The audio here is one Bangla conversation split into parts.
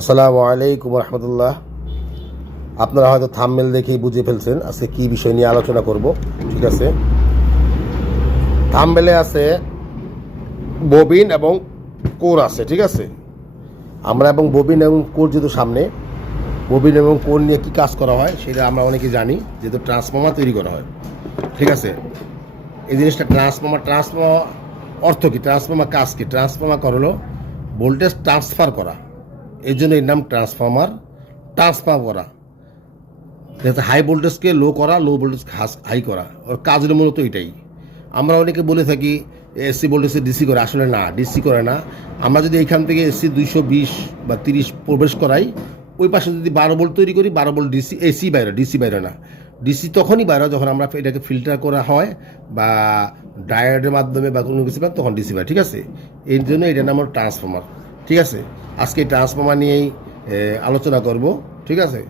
আসসালামু আলাইকুম রহমতুল্লাহ। আপনারা হয়তো থাম্বনেল দেখেই বুঝে ফেলছেন আজকে কী বিষয় নিয়ে আলোচনা করব। ঠিক আছে, থাম্বনেলে আছে ববিন এবং কোর আছে। ঠিক আছে, আমরা এবং ববিন এবং কোর যেহেতু সামনে, ববিন এবং কোর নিয়ে কী কাজ করা হয় সেটা আমরা অনেকে জানি, যেহেতু ট্রান্সফর্মার তৈরি করা হয়। ঠিক আছে, এই জিনিসটা ট্রান্সফর্মার অর্থ কী, ট্রান্সফর্মার কাজ কী? ট্রান্সফর্মার হলো ভোল্টেজ ট্রান্সফার করা, এই জন্য এর নাম ট্রান্সফার করা, যাতে হাই ভোল্টেজকে লো করা, লো ভোল্টেজকে হাই করা। ওর কাজ হলো মূলত এটাই। আমরা অনেকে বলে থাকি এসি ভোল্টেজে ডিসি করে, আসলে না, ডিসি করে না। আমরা যদি এইখান থেকে এসি 220 বা 30 প্রবেশ করাই, ওই পাশে যদি 12 ভোল্ট তৈরি করি, 12 ভোল্ট এসি বাইরে, ডিসি বাইরে না। ডিসি তখনই বাইরে যখন আমরা এটাকে ফিল্টার করা হয় বা ডায়োডের মাধ্যমে বা কোনো কিছু, তখন ডিসি বাইরে। ঠিক আছে, এই জন্য এটার নাম হলো ট্রান্সফর্মার। ঠিক আছে, আজকে এই ট্রান্সফর্মার নিয়েই আলোচনা করব। ঠিক আছে,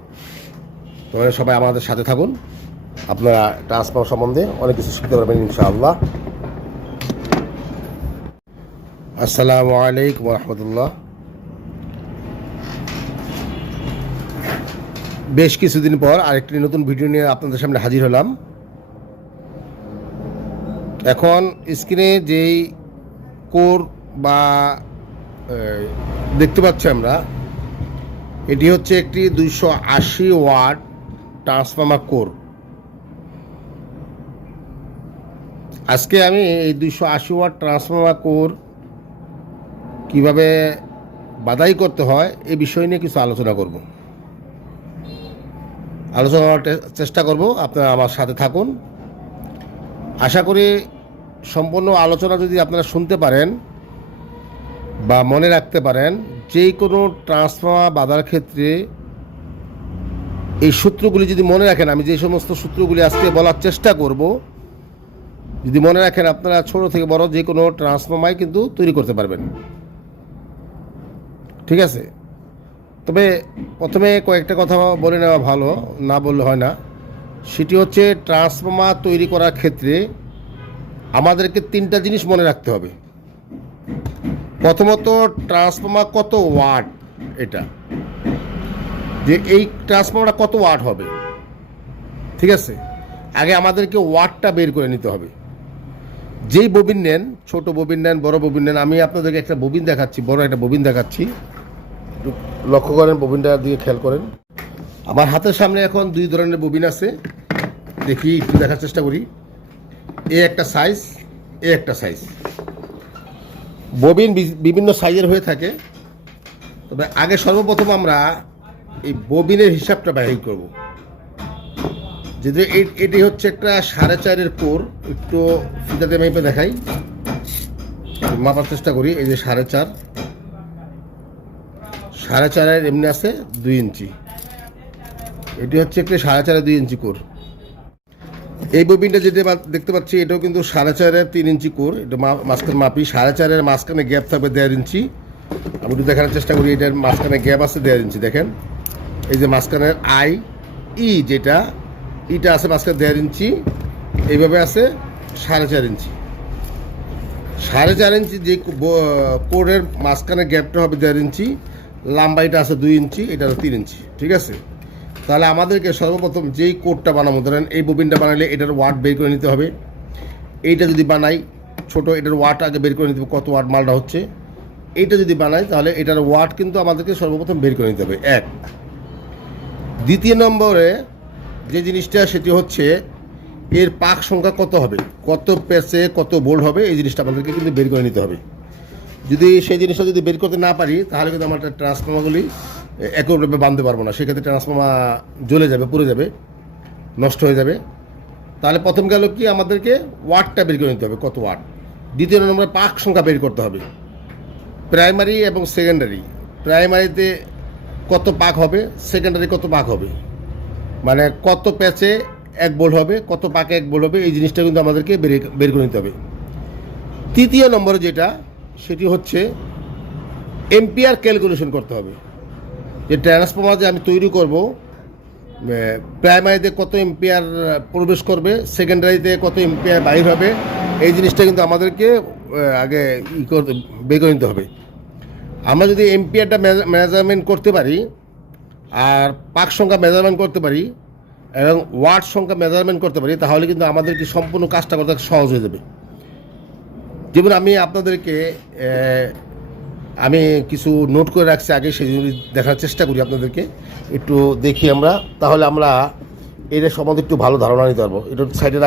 তোমরা সবাই আমাদের সাথে থাকুন, আপনারা ট্রান্সফর্মার সম্বন্ধে অনেক কিছু শিখতে পারবেন ইনশাআল্লাহ। আসসালামু আলাইকুম রহমতুল্লাহ। বেশ কিছুদিন পর আরেকটি নতুন ভিডিও নিয়ে আপনাদের সামনে হাজির হলাম। এখন স্ক্রিনে যেই কোর বা দেখতে পাচ্ছি আমরা, এটি হচ্ছে একটি 280 ওয়াট ট্রান্সফর্মার কোর। আজকে আমি এই 280 ওয়াট ট্রান্সফর্মার কোর কীভাবে বাদাই করতে হয় এই বিষয় নিয়ে কিছু আলোচনা করব, আলোচনা করার চেষ্টা করব। আপনারা আমার সাথে থাকুন। আশা করি সম্পূর্ণ আলোচনা যদি আপনারা শুনতে পারেন বা মনে রাখতে পারেন, যে কোনো ট্রান্সফর্মার বাঁধার ক্ষেত্রে এই সূত্রগুলি যদি মনে রাখেন, আমি যে সমস্ত সূত্রগুলি আজকে বলার চেষ্টা করব, যদি মনে রাখেন, আপনারা ছোট থেকে বড় যে কোনো ট্রান্সফর্মার কিন্তু তৈরি করতে পারবেন। ঠিক আছে, তবে প্রথমে কয়েকটা কথা বলে নেওয়া ভালো, না বললে হয় না। সেটি হচ্ছে ট্রান্সফর্মার তৈরি করার ক্ষেত্রে আমাদেরকে 3টা জিনিস মনে রাখতে হবে। প্রথমত, ট্রান্সফর্মার কত ওয়াট, এটা যে এই ট্রান্সফর্মারটা কত ওয়াট হবে। ঠিক আছে, আগে আমাদেরকে ওয়াটটা বের করে নিতে হবে। যেই ববিন নেন, ছোট ববিন নেন, বড় ববিন নেন, আমি আপনাদেরকে একটা ববিন দেখাচ্ছি, বড় একটা ববিন দেখাচ্ছি, লক্ষ্য করেন, ববিনটার দিকে খেয়াল করেন। আমার হাতের সামনে এখন 2 ধরনের ববিন আছে, দেখি একটু দেখার চেষ্টা করি। এ একটা সাইজ, এ একটা সাইজ। ববিন বিভিন্ন সাইজের হয়ে থাকে, তবে আগে সর্বপ্রথম আমরা এই ববিনের হিসাবটা বাহির করব। যেহেতু এটি হচ্ছে একটা 4.5-এর কোর, একটু ফিতাতে মেপে দেখাই, মাপার চেষ্টা করি। এই যে 4.5 এমনি আছে 2 ইঞ্চি, এটি হচ্ছে একটা 4.5 2 ইঞ্চি কোর। এই ববিনটা যেটা দেখতে পাচ্ছি, এটাও কিন্তু 4.5 3 ইঞ্চি কোর। এটা মাঝখানে মাপি, 4.5 মাঝখানে গ্যাপ থাকবে 1.5 ইঞ্চি। আমি একটু দেখানোর চেষ্টা করি, এটার মাঝখানে গ্যাপ আছে 1.5 ইঞ্চি। দেখেন, এই যে মাঝখানের যেটা ইটা আছে মাঝখানে 1.5 ইঞ্চি, এইভাবে আছে 4.5 ইঞ্চি। 4.5 ইঞ্চি যে কোরের মাঝখানে গ্যাপটা হবে 1.5 ইঞ্চি, লম্বাইটা আছে 2 ইঞ্চি, এটা হলো 3 ইঞ্চি। ঠিক আছে, তাহলে আমাদেরকে সর্বপ্রথম যেই কোডটা বানাবো, ধরেন এই ববিনটা বানালে এটার ওয়াট বের করে নিতে হবে। এইটা যদি বানাই ছোট, এটার ওয়াট আগে বের করে নিতে হবে, কত ওয়াট মালটা হচ্ছে। এইটা যদি বানাই তাহলে এটার ওয়াট কিন্তু আমাদেরকে সর্বপ্রথম বের করে নিতে হবে, 1। দ্বিতীয় নম্বরে যে জিনিসটা, সেটি হচ্ছে এর পাক সংখ্যা কত হবে, কত পেসে কত বোল্ট হবে, এই জিনিসটা আমাদেরকে কিন্তু বের করে নিতে হবে। যদি সেই জিনিসটা যদি বের করতে না পারি, তাহলে কিন্তু আমার ট্রান্সফর্মারগুলি একইভাবে বাঁধতে পারবো না। সেক্ষেত্রে ট্রান্সফর্মার জ্বলে যাবে, পুড়ে যাবে, নষ্ট হয়ে যাবে। তাহলে প্রথম গেল কি, আমাদেরকে ওয়াটটা বের করে নিতে হবে, কত ওয়াট। দ্বিতীয় নম্বরে পাক সংখ্যা বের করতে হবে, প্রাইমারি এবং সেকেন্ডারি। প্রাইমারিতে কত পাক হবে, সেকেন্ডারি কত পাক হবে, মানে কত প্যাচে 1 বোল্ট হবে, কত পাকে 1 বোল্ট হবে, এই জিনিসটা কিন্তু আমাদেরকে বের করে নিতে হবে। তৃতীয় নম্বরে যেটা, সেটি হচ্ছে এম্পিয়ার ক্যালকুলেশন করতে হবে। যে ট্রান্সফর্মার যে আমি তৈরি করব, প্রাইমারিতে কত এম্পিয়ার প্রবেশ করবে, সেকেন্ডারিতে কত এম্পিয়ার বাইর হবে, এই জিনিসটা কিন্তু আমাদেরকে আগে বের করে নিতে হবে। আমরা যদি এম্পিয়ারটা মেজারমেন্ট করতে পারি আর পাক সংখ্যা মেজারমেন্ট করতে পারি এবং ওয়াট সংখ্যা মেজারমেন্ট করতে পারি, তাহলে কিন্তু আমাদেরকে সম্পূর্ণ কাজটা করতে সহজ হয়ে যাবে। যেমন আমি আপনাদেরকে আমি কিছু নোট করে রাখছি আগে, সেগুলি দেখার চেষ্টা করি আপনাদেরকে, একটু দেখি আমরা, তাহলে আমরা এটা সম্বন্ধে একটু ভালো ধারণা নিতে পারবো। এটা সাইডে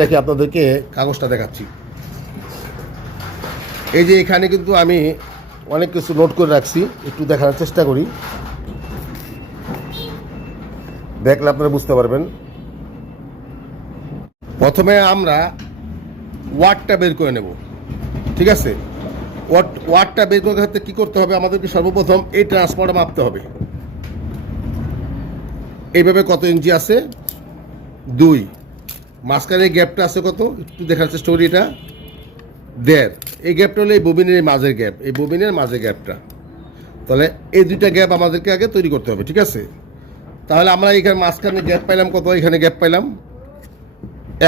রাখি আপনাদেরকে কাগজটা দেখাচ্ছি। এই যে এখানে কিন্তু আমি অনেক কিছু নোট করে রাখছি, একটু দেখার চেষ্টা করি, দেখলে আপনারা বুঝতে পারবেন। প্রথমে আমরা ওয়াটটা বের করে নেব, ঠিক আছে? ওয়াটটা বের করার ক্ষেত্রে কী করতে হবে, আমাদেরকে সর্বপ্রথম এই ট্রান্সফর্মারটা মাপতে হবে। এইভাবে কত ইঞ্চি আছে? 2। মাঝখানে গ্যাপটা আছে কত, একটু দেখার চেষ্টা করি। এটা 1.5। এই গ্যাপটা হলো এই ববিনের মাঝের গ্যাপ, এই ববিনের মাঝের গ্যাপটা। তাহলে এই দুইটা গ্যাপ আমাদেরকে আগে তৈরি করতে হবে, ঠিক আছে? তাহলে আমরা এখানে মাঝখানে গ্যাপ পাইলাম কত, এখানে গ্যাপ পাইলাম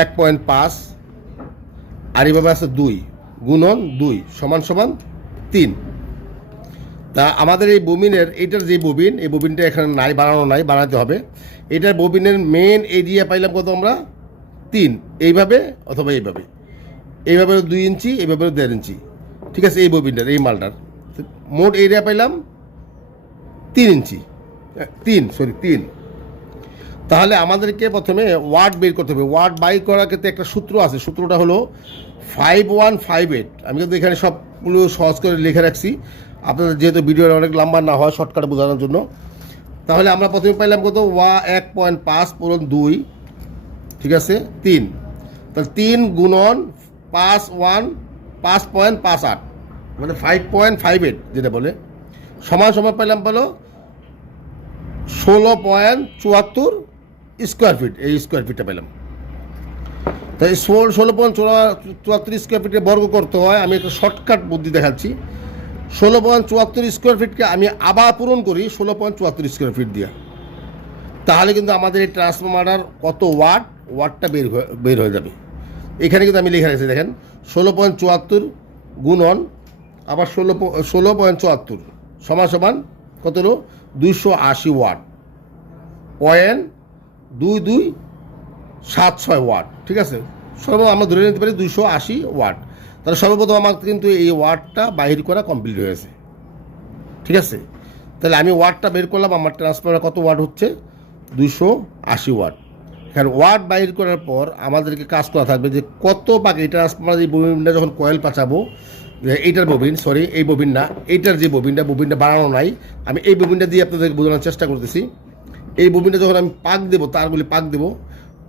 1.5, আর এইভাবে আছে 2 গুণন 2 সমান 3। তা আমাদের এই ববিনের, এইটার যে ববিন, এই ববিনটা এখানে নাই, বানাতে হবে। এটার ববিনের মেন এরিয়া পাইলাম কত আমরা? 3। এইভাবে অথবা এইভাবে 2 ইঞ্চি, এইভাবে 1.5 ইঞ্চি, ঠিক আছে? এই ববিনটার, এই মালটার মোট এরিয়া পাইলাম 3 ইঞ্চি, 3। তাহলে আমাদেরকে প্রথমে ওয়াট বের করতে হবে। ওয়াট বাইর করার ক্ষেত্রে একটা সূত্র আছে, সূত্রটা হলো 5158। আমি কিন্তু এখানে সবগুলো সহজ করে লিখে রাখছি, আপনাদের যেহেতু ভিডিওটা অনেক লম্বা না হয় শর্টকাটে বোঝানোর জন্য। তাহলে আমরা প্রথমে পাইলাম কত? 1.5 পূরণ 2, ঠিক আছে? 3। তাহলে 3 গুণন 5.58 মানে 5.58 যেটা বলে, সমান পাইলাম বলো 16.74 স্কোয়ার ফিট। এই স্কোয়ার ফিটটা পেলাম। তাই 16.74 স্কোয়ার ফিটে বর্গ করতে হয়। আমি একটা শর্টকাট বুদ্ধি দেখাচ্ছি। 16.74 স্কোয়ার ফিটকে আমি আবার পূরণ করি 16.74 স্কোয়ার ফিট দিয়া, তাহলে কিন্তু আমাদের এই ট্রান্সফরমারটার কত ওয়াটটা বের হয়ে যাবে। এখানে কিন্তু আমি লিখে রেখেছি, দেখেন 16.74 গুণন আবার 16.74 সমান কত হলো? 280 ওয়াট, 0.2276 ওয়াট, ঠিক আছে? আমরা ধরে নিতে পারি 280 ওয়াট। তাহলে সর্বপ্রথম আমার কিন্তু এই ওয়াটটা বাহির করা কমপ্লিট হয়েছে, ঠিক আছে? তাহলে আমি ওয়াটটা বের করলাম, আমার ট্রান্সফরমার কত ওয়াট হচ্ছে? 280 ওয়াট। এখানে ওয়াট বাহির করার পর আমাদেরকে কাজ করা থাকবে যে কত পাকে এই ট্রান্সফরমার, এই ববিনটা যখন কয়েল পাচাবো, এইটার ববিন, সরি এই ববিন না, এইটার যে ববিনটা বানানো নাই, আমি এই ববিনটা দিয়ে আপনাদেরকে বোঝানোর চেষ্টা করতেছি। এই ববিনটা যখন আমি পাক দেবো, তারগুলি পাক দেবো,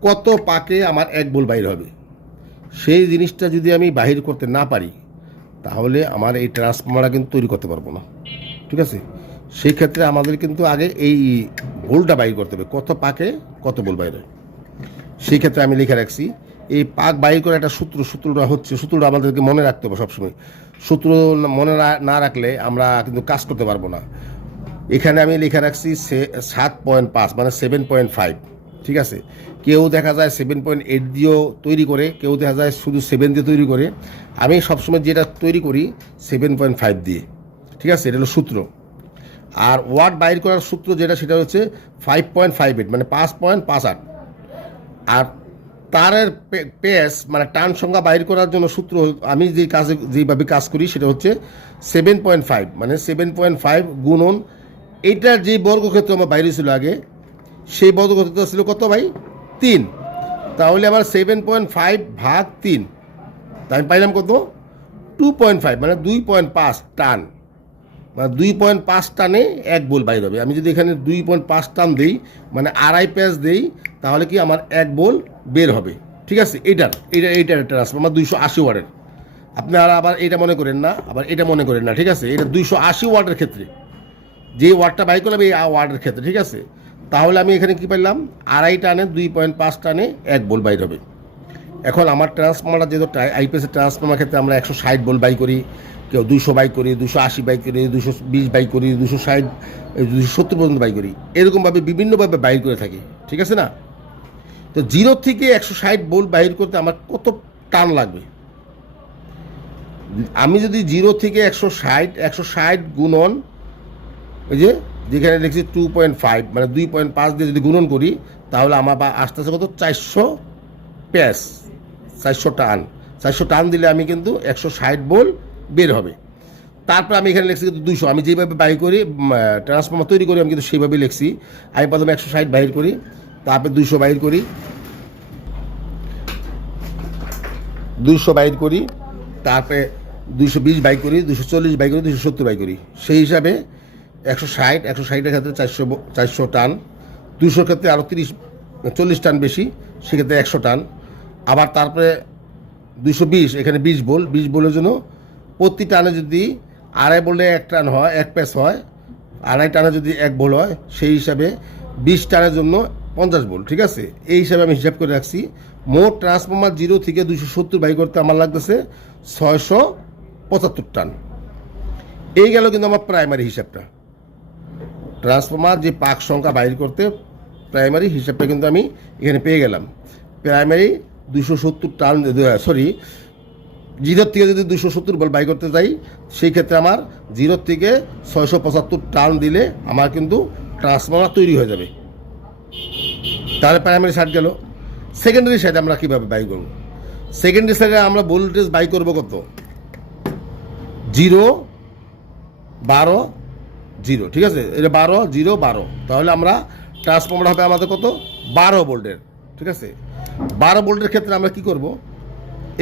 কত পাকে আমার 1 ভোল্ট বাইর হবে, সেই জিনিসটা যদি আমি বাহির করতে না পারি, তাহলে আমার এই ট্রান্সফরমারটা কিন্তু তৈরি করতে পারবো না, ঠিক আছে? সেই ক্ষেত্রে আমাদের কিন্তু আগে এই ভোল্টটা বাইর করতে হবে, কত পাকে কত ভোল্ট বাইর হয়। সেই ক্ষেত্রে আমি লিখে রাখছি এই পাক বাইর করে একটা সূত্রটা আমাদেরকে মনে রাখতে হবে সবসময়। সূত্র মনে না রাখলে আমরা কিন্তু কাজ করতে পারবো না। এখানে আমি লিখে রাখছি 7.5 মানে 7.5, ঠিক আছে? কেউ দেখা যায় 7.8 দিয়েও তৈরি করে, কেউ দেখা যায় শুধু 7 দিয়ে তৈরি করে। আমি সবসময় যেটা তৈরি করি 7.5 দিয়ে, ঠিক আছে? এটা হলো সূত্র। আর ওয়াট বাইর করার সূত্র সেটা হচ্ছে 5.58 মানে 5.58। আর তারের পেস মানে টান সংখ্যা বাইর করার জন্য সূত্র আমি যেভাবে কাজ করি সেটা হচ্ছে 7.5 মানে 7.5 গুণন এইটার যে বর্গক্ষেত্র আমার বাইরে ছিল আগে, সেই বর্গক্ষেত্র ছিল কত ভাই? 3। তাহলে আমার 7.5 ভাগ 3, তাই আমি পাইলাম কত? 2.5 মানে 2.5 টান, মানে 2.5 টানে 1 ভোল্ট বাইর হবে। আমি যদি এখানে 2.5 টান দিই মানে আড়াই প্যাচ দিই, তাহলে কি আমার 1 ভোল্ট বের হবে, ঠিক আছে? এইটার ট্রান্সফরমার 280 ওয়াটের। আপনারা আবার এটা মনে করেন না, আবার এটা মনে করেন না, ঠিক আছে? এটা 280 ওয়াটের ক্ষেত্রে যে ওয়াটটা বাইর করলাম এই ওয়াটের ক্ষেত্রে, ঠিক আছে? তাহলে আমি এখানে কি পাইলাম? আড়াই টানে 2.5 টানে 1 ভোল্ট বাইর হবে। এখন আমার ট্রান্সফরমারটা যেহেতু আইপিএসের ট্রান্সফরমার ক্ষেত্রে আমরা 160 ভোল্ট বাই করি, কেউ 200 বাই করি, 280 বাই করি, 220 বাই করি, 260, 270 পর্যন্ত বাই করি, এরকমভাবে বিভিন্নভাবে বাইর করে থাকি, ঠিক আছে না? তো 0 থেকে 160 ভোল্ট বাইর করতে আমার কত টান লাগবে? আমি যদি 0 থেকে 160 গুণন ওই যে যেখানে লিখছি 2.5 মানে 2.5 দিয়ে যদি গুণন করি তাহলে আমার আসতে আসতে কত 400 প্যাস, 400 টান দিলে আমি কিন্তু 160 ভোল্ট বের হবে। তারপর আমি এখানে লিখছি কিন্তু 200, আমি যেভাবে বাই করি ট্রান্সফর্মার তৈরি করি আমি কিন্তু সেইভাবেই লিখছি। আমি প্রথমে 160 বাহির করি, তারপর 200 বাহির করি, 200 বাহির করি, তারপরে 220 বাই করি, 240 বাই করি, 270 বাই করি। সেই হিসাবে 160-এর ক্ষেত্রে 400 টান, 200-র ক্ষেত্রে আরও 40 টান বেশি, সেক্ষেত্রে 100 টান। আবার তারপরে 220, এখানে 20 ভোল্টের জন্য প্রতি টানে যদি 2.5 ভোল্টে 1 টান হয়, 1 প্যাস হয়, 2.5 টানে যদি 1 ভোল্ট হয়, সেই হিসাবে 20 টানের জন্য 50 ভোল্ট। ঠিক আছে, এই হিসাবে আমি হিসাব করে রাখছি। মোট ট্রান্সফর্মার 0 থেকে 270 বাই করতে আমার লাগতেছে 675 টান। এই গেল কিন্তু আমার প্রাইমারি হিসাবটা। ট্রান্সফর্মার যে পাক সংখ্যা বাইর করতে প্রাইমারি হিসাবটা কিন্তু আমি এখানে পেয়ে গেলাম। প্রাইমারি 270 টান, 0 থেকে যদি 270 ভোল্ট বাই করতে যাই সেই ক্ষেত্রে আমার 0 থেকে 675 টান দিলে আমার কিন্তু ট্রান্সফর্মার তৈরি হয়ে যাবে। তাহলে প্রাইমারি সাইড গেল। সেকেন্ডারি সাইডে আমরা কীভাবে বাই করব? সেকেন্ডারি সাইডে আমরা ভোল্টেজ বাই করব কত? 0 12 0। ঠিক আছে, এটা 12 0 12। তাহলে আমরা ট্রান্সফর্মার হবে আমাদের কত? 12 ভোল্টের। ঠিক আছে, 12 ভোল্টের ক্ষেত্রে আমরা কি করব?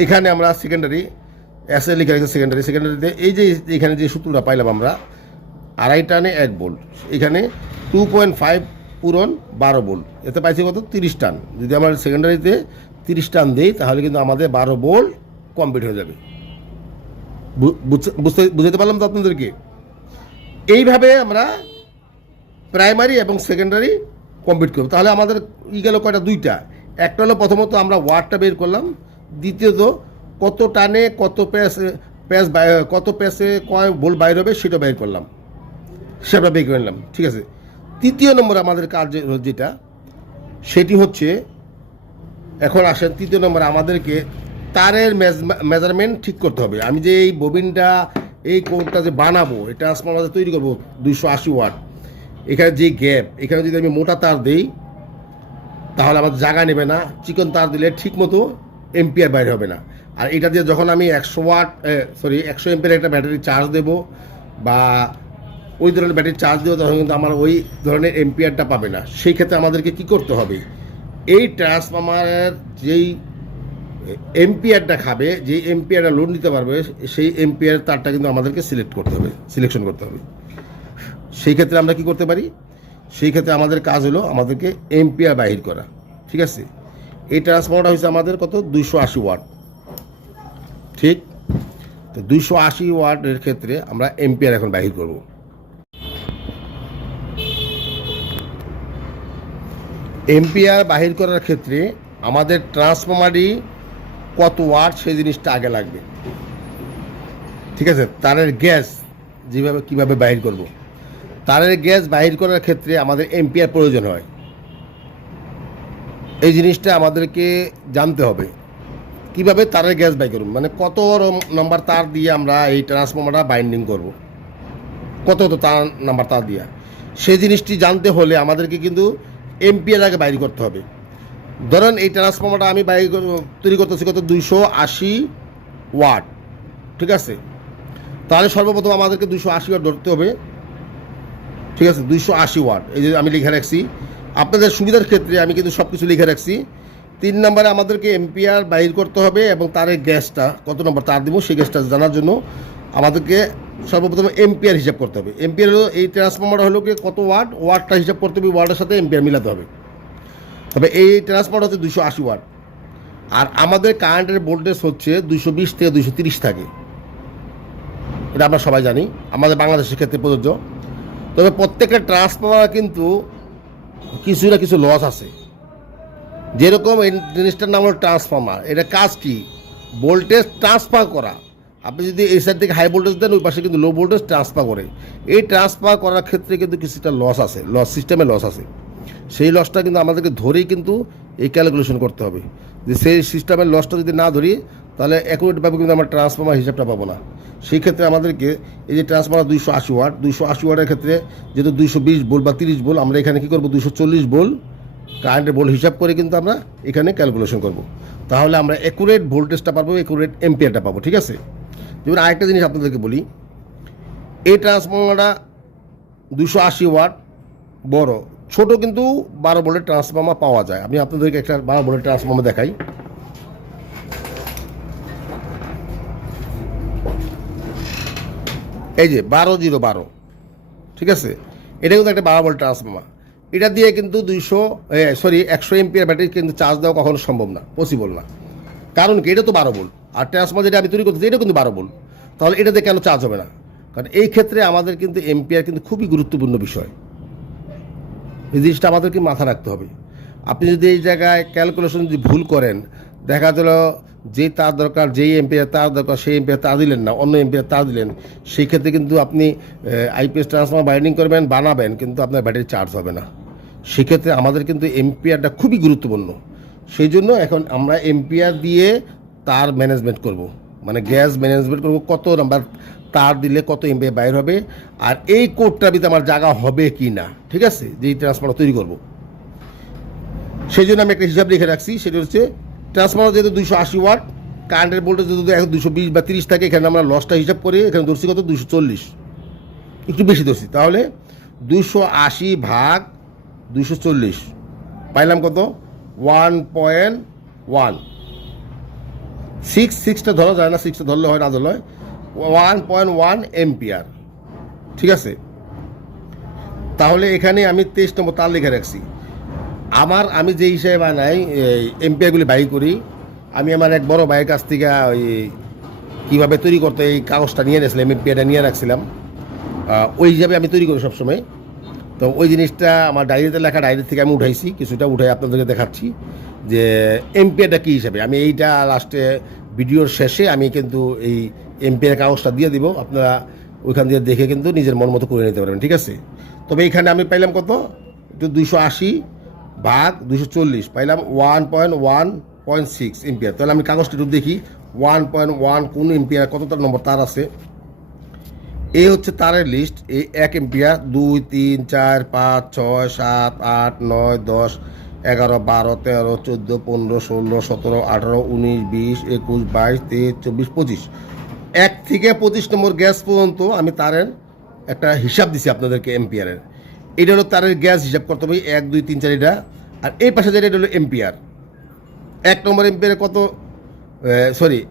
এখানে আমরা সেকেন্ডারি এসে লিখে রেখেছি। সেকেন্ডারিতে এই যে এখানে যে সূত্রটা পাইলাম আমরা 2.5 টানে 1 ভোল্ট, এখানে 2.5 পূরণ 12 ভোল্ট, এতে পাইছি কত? 30 টান। যদি আমরা সেকেন্ডারিতে 30 টান দিই তাহলে কিন্তু আমাদের 12 ভোল্ট কমপ্লিট হয়ে যাবে। বুঝতে পারলাম তো আপনাদেরকে? এইভাবে আমরা প্রাইমারি এবং সেকেন্ডারি কমপ্লিট করব। তাহলে আমাদের গেল কয়টা? 2টা। একটা হলো প্রথমত আমরা ওয়াটটা বের করলাম, দ্বিতীয়ত কত টানে কত কত প্যাসে কয় ভোল্ট বাইর হবে সেটা বের করলাম, সেটা বের করে নিলাম। ঠিক আছে, তৃতীয় নম্বর আমাদের কাজ যেটা সেটি হচ্ছে, এখন আসেন তৃতীয় নম্বর, আমাদেরকে তারের মেজারমেন্ট ঠিক করতে হবে। আমি যে এই ববিনটা এই কোডটা যে বানাবো, এই ট্রান্সফর্মার তৈরি করবো 280 ওয়াট, এখানে যে গ্যাপ, এখানে যদি আমি মোটা তার দিই তাহলে আমার জায়গা নেবে না, চিকন তার দিলে ঠিক মতো এম্পিয়ার বাইরে হবে না। আর এটা দিয়ে যখন আমি 100 এম্পিয়ার একটা ব্যাটারি চার্জ দেবো বা ওই ধরনের ব্যাটারি চার্জ দেবো, তখন কিন্তু আমার ওই ধরনের এম্পিয়ারটা পাবে না। সেই ক্ষেত্রে আমাদেরকে কি করতে হবে? এই ট্রান্সফর্মারের যেই এম্পিয়ারটা খাবে, যেই এম্পিয়ারটা লোড নিতে পারবে, সেই এম্পিয়ার তারটা কিন্তু আমাদেরকে সিলেকশন করতে হবে। সেই ক্ষেত্রে আমরা কি করতে পারি? সেই ক্ষেত্রে আমাদের কাজ হলো আমাদেরকে এম্পিয়ার বাহির করা। ঠিক আছে, এই ট্রান্সফর্মারটা হচ্ছে আমাদের কত? 280 ওয়াট। ঠিক, তো 280 ওয়াটের ক্ষেত্রে আমরা এম্পিয়ার এখন বাহির করব। এম্পিয়ার বাহির করার ক্ষেত্রে আমাদের ট্রান্সফর্মারই কত ওয়াট সেই জিনিসটা আগে লাগবে। ঠিক আছে, তারের গ্যাস কীভাবে বাহির করব? তারের গ্যাস বাহির করার ক্ষেত্রে আমাদের এম্পিয়ার প্রয়োজন হয়। এই জিনিসটা আমাদেরকে জানতে হবে। কিভাবে তারের গ্যাস বাই করব, মানে কত নম্বর তার দিয়ে আমরা এই ট্রান্সফর্মারটা বাইন্ডিং করব, কত তার নাম্বার তার দিয়ে, সেই জিনিসটি জানতে হলে আমাদেরকে কিন্তু এম্পিয়ার আগে বাইর করতে হবে। ধরেন এই ট্রান্সফর্মারটা আমি তৈরি করতেছি কত? 280 ওয়াট। ঠিক আছে, তাহলে সর্বপ্রথম আমাদেরকে 280 ওয়াট ধরতে হবে। ঠিক আছে, 280 ওয়াট এই যে আমি লিখে রাখছি। আপনাদের সুবিধার ক্ষেত্রে আমি কিন্তু সব কিছু লিখে রাখছি। 3 নম্বরে আমাদেরকে এম্পিয়ার বাইর করতে হবে এবং তারের গ্যাসটা কত নম্বর তার দিব সেই গ্যাসটা জানার জন্য আমাদেরকে সর্বপ্রথম এম্পিয়ার হিসাব করতে হবে। এম্পিয়ার হলো এই ট্রান্সফর্মারটা হলো কি কত ওয়াট, ওয়াটটা হিসাব করতে হবে, ওয়াটের সাথে এম্পিয়ার মিলাতে হবে। তবে এই ট্রান্সফর্মার হচ্ছে 280 ওয়াট, আর আমাদের কারেন্টের ভোল্টেজ হচ্ছে 220 থেকে 230 থাকে। এটা আমরা সবাই জানি, আমাদের বাংলাদেশের ক্ষেত্রে প্রযোজ্য। তবে প্রত্যেকটা ট্রান্সফর্মার কিন্তু কিছু না কিছু লস আছে। যেরকম এই জিনিসটার নাম হলো ট্রান্সফর্মার, এটা কাজ কি? ভোল্টেজ ট্রান্সফার করা। আপনি যদি এই সাইড থেকে হাই ভোল্টেজ দেন, ওই পাশে কিন্তু লো ভোল্টেজ ট্রান্সফার করে। এই ট্রান্সফার করার ক্ষেত্রে কিন্তু কিছুটা লস আছে, সিস্টেমে লস আছে। সেই লসটা কিন্তু আমাদেরকে ধরেই কিন্তু এই ক্যালকুলেশন করতে হবে, যে সেই সিস্টেমের লসটা যদি না ধরি তাহলে অ্যাকুরেটভাবে কিন্তু আমরা ট্রান্সফর্মার হিসাবটা পাবো না। সেই ক্ষেত্রে আমাদেরকে এই যে ট্রান্সফর্মার 280 ওয়াট, 280 ওয়াটের ক্ষেত্রে যেহেতু 220 ভোল্ট বা 30 ভোল্ট, আমরা এখানে কী করবো 240 ভোল্ট কারেন্টের ভোল্ট হিসাব করে কিন্তু আমরা এখানে ক্যালকুলেশন করব। তাহলে আমরা অ্যাকুরেট ভোল্টেজটা পাবো, অ্যাকুরেট এম্পিয়ারটা পাবো। ঠিক আছে, যেমন আরেকটা জিনিস আপনাদেরকে বলি, এই ট্রান্সফর্মারটা 280 ওয়াট বড়, ছোট কিন্তু 12 ভোল্টের ট্রান্সফর্মার পাওয়া যায়। আমি আপনাদেরকে একটা 12 ভোল্টের ট্রান্সফর্মার দেখাই। এই যে 12 ঠিক আছে, এটা কিন্তু একটা 12 ভোল্ট ট্রান্সফর্মার। এটা দিয়ে কিন্তু 100 এমপিয়ার ব্যাটারি কিন্তু চার্জ দেওয়া কখনো সম্ভব না, পসিবল না। কারণ কি, এটা তো 12 ভোল্ট, আর ট্রান্সফর্মার যেটা আমি তৈরি করতেছি এটা কিন্তু 12 ভোল্ট। তাহলে এটাতে কেন চার্জ হবে না? কারণ এই ক্ষেত্রে আমাদের কিন্তু এমপিয়ার কিন্তু খুবই গুরুত্বপূর্ণ বিষয়। এই জিনিসটা আমাদেরকে মাথা রাখতে হবে। আপনি যদি এই জায়গায় ক্যালকুলেশন যদি ভুল করেন, দেখা গেল যেই তার দরকার, যেই এমপিয়ার তার দরকার সেই এমপিয়ার তার দিলেন না, অন্য এমপিয়ার তার দিলেন, সেই ক্ষেত্রে কিন্তু আপনি আইপিএস ট্রান্সফর্মার বাইন্ডিং করবেন, বানাবেন, কিন্তু আপনার ব্যাটারি চার্জ হবে না। সেক্ষেত্রে আমাদের কিন্তু এমপিয়ারটা খুবই গুরুত্বপূর্ণ। সেই জন্য এখন আমরা এমপিয়ার দিয়ে তার ম্যানেজমেন্ট করব, মানে গ্যাস ম্যানেজমেন্ট করব, কত নাম্বার তার দিলে কত এমপিয়ার বাইর হবে, আর এই কোডটার ভিতরে আমার জায়গা হবে কি না। ঠিক আছে, যেই ট্রান্সফর্মার তৈরি করব, সেই জন্য আমি একটা হিসাব লিখে রাখছি। সেটা হচ্ছে ট্রান্সফর্মার যেহেতু 280 ওয়াট, কারেন্টের ভোল্টেজ যদি এখন 220 বা 30 থাকে, এখানে আমরা লসটা হিসাব করি, এখানে ধরছি কত 240, একটু বেশি ধরছি। তাহলে 280 ভাগ 240 পাইলাম কত 1.1। 6টা ধরা যায় না, 6টা ধরলে হয়, না ধরলে হয় 1.1 এম্পিয়ার। ঠিক আছে, তাহলে এখানে আমি 23 নম্বর তার লিখে রাখছি। আমি যে হিসাবে বানাই এমপিয়ারগুলি বাই করি, আমি আমার এক বড় ভাইয়ের কাছ থেকে ওই কীভাবে তৈরি করতে এই কাগজটা নিয়ে নিয়েছিলাম, এমপিয়ারটা নিয়ে রাখছিলাম, ওই হিসাবে আমি তৈরি করি সবসময়। তো ওই জিনিসটা আমার ডায়েরিতে লেখা, ডায়েরি থেকে আমি উঠাইছি, কিছুটা উঠাই আপনাদেরকে দেখাচ্ছি যে এমপিয়ারটা কী হিসাবে। আমি এইটা লাস্টে ভিডিওর শেষে আমি কিন্তু এই এমপিয়ার কাগজটা দিয়ে দিব, আপনারা ওইখান দিয়ে দেখে কিন্তু নিজের মন মতো করে নিতে পারবেন। ঠিক আছে, তবে এইখানে আমি পাইলাম কত 280 ভাগ 240 পাইলাম 1.6 এম্পিয়ার। তাহলে আমি কাগজটা একটু দেখি 1.1 কোন এম্পিয়ার, কতটা নম্বর তার আছে। এই হচ্ছে তারের লিস্ট। এই 1 এম্পিয়ার, 2, 3, 4, 5, 6, 7, 8, 9, 10, 11, 12, 13, 14, 15, 16, 17, 18, 19, 20, 21, 22, 23, 24, 25, 1 থেকে 25 নম্বর গ্যাস পর্যন্ত আমি তারের একটা হিসাব দিছি আপনাদেরকে এম্পিয়ারের। এটা হলো তারের গ্যাস হিসাব করতে হবে, 1, 2, 3, 4 এটা। আর এই পাশে যেটা, এটা হলো এম্পিয়ার। 1 নম্বর এম্পিয়ারে কত,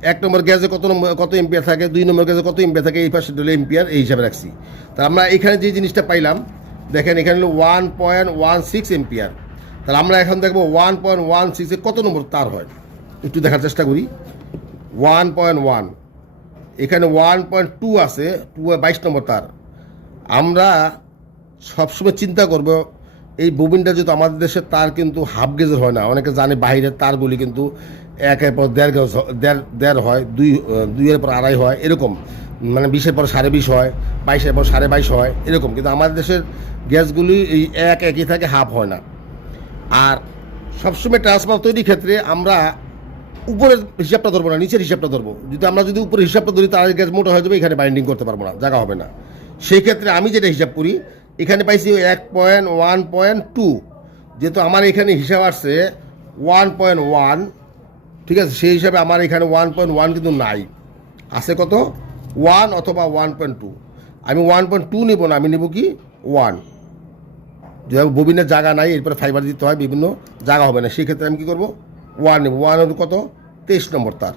1 নম্বর গ্যাসে কত এম্পিয়ার থাকে, 2 নম্বর গ্যাসে কত এম্পিয়ার থাকে, এই পাশে হলো এম্পিয়ার, এই হিসাবে রাখছি। তা আমরা এখানে যে জিনিসটা পাইলাম, দেখেন এখানে হলো 1.16 এম্পিয়ার। তাহলে আমরা এখন দেখবো 1.16 কত নম্বর তার হয়, একটু দেখার চেষ্টা করি। 1.1, এখানে 1.2 আছে, 22 নম্বর তার। আমরা সবসময় চিন্তা করব এই ববিনটা যেহেতু আমাদের দেশের তার কিন্তু হাফ গেজের হয় না, অনেকে জানে বাইরের তারগুলি কিন্তু 1-এর পর 1.5 গেজ, 1.5 হয়, 2-এর পর 2.5 হয়, এরকম, মানে 20-এর পর 20.5 হয়, 22-এর পর 22.5 হয়, এরকম। কিন্তু আমাদের দেশের গ্যাসগুলি এই একই থাকে, হাফ হয় না। আর সবসময় ট্রান্সফর্মার তৈরির ক্ষেত্রে আমরা উপরের হিসাবটা ধরবো না, নিচের হিসাবটা ধরবো। আমরা যদি উপরের হিসাবটা ধরি, তার গ্যাস মোটা হয়ে যাবে, এখানে বাইন্ডিং করতে পারবো না, জায়গা হবে না। সেই ক্ষেত্রে আমি যেটা হিসাব করি, এখানে পাইছি 1.1.2, যেহেতু আমার এখানে হিসাব আসছে 1.1, ঠিক আছে, সেই হিসাবে আমার এখানে 1.1 কিন্তু নাই, আছে কত 1 অথবা 1.2। আমি 1.2 নেব না, আমি নেব কি 1। যেহেতু ববিনের জায়গা নাই, এরপরে ফাইবার দিতে হয়, বিভিন্ন জায়গা হবে না, সেই ক্ষেত্রে আমি কী করবো 1 নেব। 1 হল কত 23 নম্বর তার।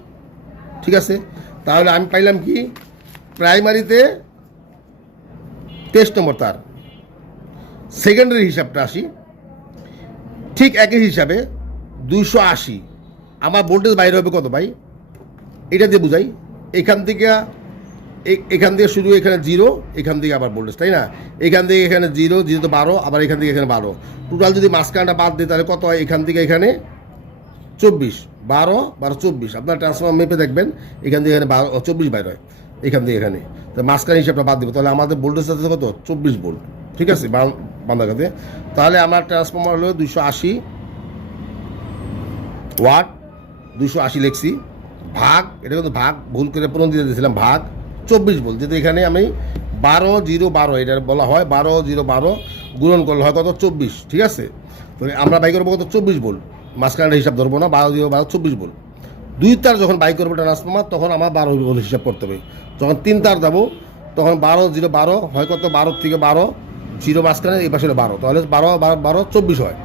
ঠিক আছে, তাহলে আমি পাইলাম কি প্রাইমারিতে 23 নম্বর তার। সেকেন্ডারি হিসাবটা আসি, ঠিক একই হিসাবে 280 আমার ভোল্টেজ বাইরে হবে কত ভাই, এটা দিয়ে বুঝাই। এখান থেকে শুরু, এখানে 0, এখান থেকে আবার ভোল্টেজ, তাই না? এখান থেকে এখানে 0 তো 12, আবার এখান থেকে এখানে 12, টোটাল যদি মাঝখানটা বাদ দিই তাহলে কত হয়, এখান থেকে এখানে 24, 12, 24। আপনার ট্রান্সফর্মার মেপে দেখবেন, এখান থেকে এখানে 24 বাইর হয়, এখান থেকে এখানে। তো মাঝখানে হিসাবটা বাদ দিব, তাহলে আমাদের ভোল্টেজ আছে কত 24 ভোল্ট। ঠিক আছে, বান্দাঘাতে। তাহলে আমার ট্রান্সফর্মার হলো 280 ওয়াট, 280 লিখছি, ভাগ, এটা কিন্তু ভাগ ভুল করে পুনঃ দিয়ে দিয়েছিলাম, ভাগ 24 ভোল্ট, যেহেতু এখানে আমি 12-0-12 এটা বলা হয়, 12-0-12 গুণন করলে হয় কত 24, ঠিক আছে। তো আমরা বাই করবো কত 24 ভোল্ট, মাঝখানে হিসাব ধরবো না, 12-0-12 24 ভোল্ট। 2 তার যখন বাই করবো ট্রান্সফর্মার তখন আমার 12 ভোল্ট হিসাব করতে হবে। যখন 3 তার দেবো তখন 12-0-12 হয় কত 12 থেকে 12, 0 মাঝখানে এই পাশে 12, তাহলে 12-12-24 হয়।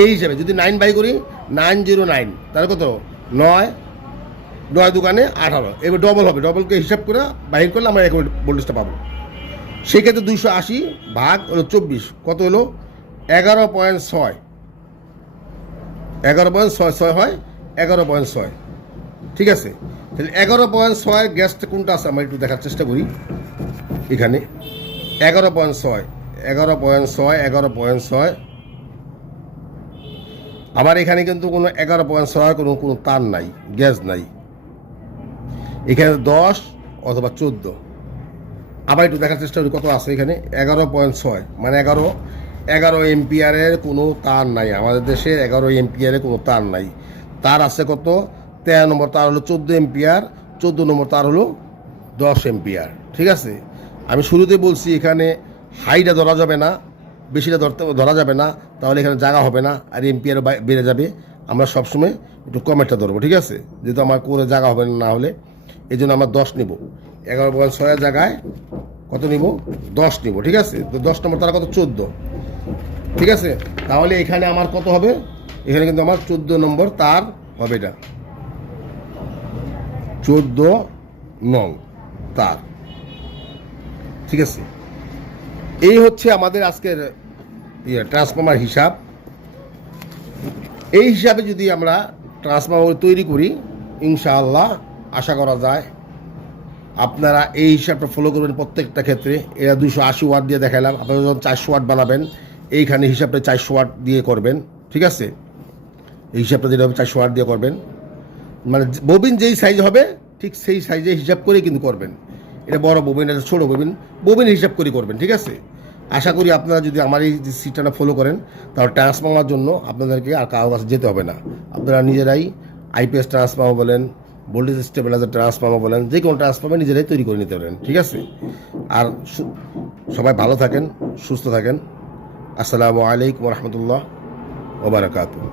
এই হিসাবে যদি 9 বাই করি 909 তাহলে কত 9 দোকানে 18, এবার ডবল হবে, ডবলকে হিসাব করে বাহির করলে আমরা 1 ভোল্টেজটা পাবো। সেক্ষেত্রে 280 ভাগ হলো 24 কত হলো 11.6, 11.66 হয় 11.6, ঠিক আছে। তাহলে 11.6 গ্যাসটা কোনটা আছে আমরা একটু দেখার চেষ্টা করি। এখানে 11.6 আমার এখানে কিন্তু কোনো 11.6 কোনো তার নাই, গ্যাস নাই। এখানে 10 অথবা 14, আবার একটু দেখার চেষ্টা করি কত আছে এখানে 11.6 মানে 11 এম্পিয়ারের কোনো তার নাই আমাদের দেশে, 11 এম্পিয়ারের কোনো তার নাই। তার আছে কত 13 নম্বর তার হলো 14 এম্পিয়ার, 14 নম্বর তার হলো 10 এম্পিয়ার, ঠিক আছে। আমি শুরুতে বলছি এখানে হাইটা ধরা যাবে না, বেশিটা ধরা যাবে না, তাহলে এখানে জায়গা হবে না আর এম্পিয়ারও বেড়ে যাবে। আমরা সবসময় একটু কমেরটা ধরবো, ঠিক আছে, যেহেতু আমার করে জায়গা হবে না হলে, এই জন্য আমরা 10 নিব। 11.6 জায়গায় কত নিব 10 নিব, ঠিক আছে। তো 10 নম্বর তারা কত 14, ঠিক আছে। তাহলে এখানে আমার কত হবে, এখানে কিন্তু আমার 14 নম্বর তার হবে, এটা 14 নং তার, ঠিক আছে। এই হচ্ছে আমাদের আজকের ট্রান্সফর্মার হিসাব। এই হিসাবে যদি আমরা ট্রান্সফর্মার তৈরি করি ইনশাআল্লাহ আশা করা যায় আপনারা এই হিসাবটা ফলো করবেন প্রত্যেকটা ক্ষেত্রে। এরা 280 ওয়াট দিয়ে দেখালাম, আপনারা যখন 400 ওয়াট বানাবেন এইখানে হিসাবটা 400 ওয়াট দিয়ে করবেন, ঠিক আছে। এই হিসাবটা যেটা হবে 400 ওয়াট দিয়ে করবেন, মানে ববিন যেই সাইজ হবে ঠিক সেই সাইজে হিসাব করে কিন্তু করবেন। এটা বড় ববিন, এটা ছোটো ববিন হিসাব করে করবেন, ঠিক আছে। আশা করি আপনারা যদি আমার এই সিস্টেমটা ফলো করেন তাহলে ট্রান্সফর্মার জন্য আপনাদেরকে আর কারো কাছে যেতে হবে না। আপনারা নিজেরাই আইপিএস ট্রান্সফর্মার বলেন, ভোল্টেজ স্টেবিলাইজার ট্রান্সফর্মার বলেন, যে কোনো ট্রান্সফর্মার নিজেরাই তৈরি করে নিতে পারেন, ঠিক আছে। আর সবাই ভালো থাকেন, সুস্থ থাকেন। আসসালামু আলাইকুম রহমতুল্লাহ ওয়া বারাকাতুহু।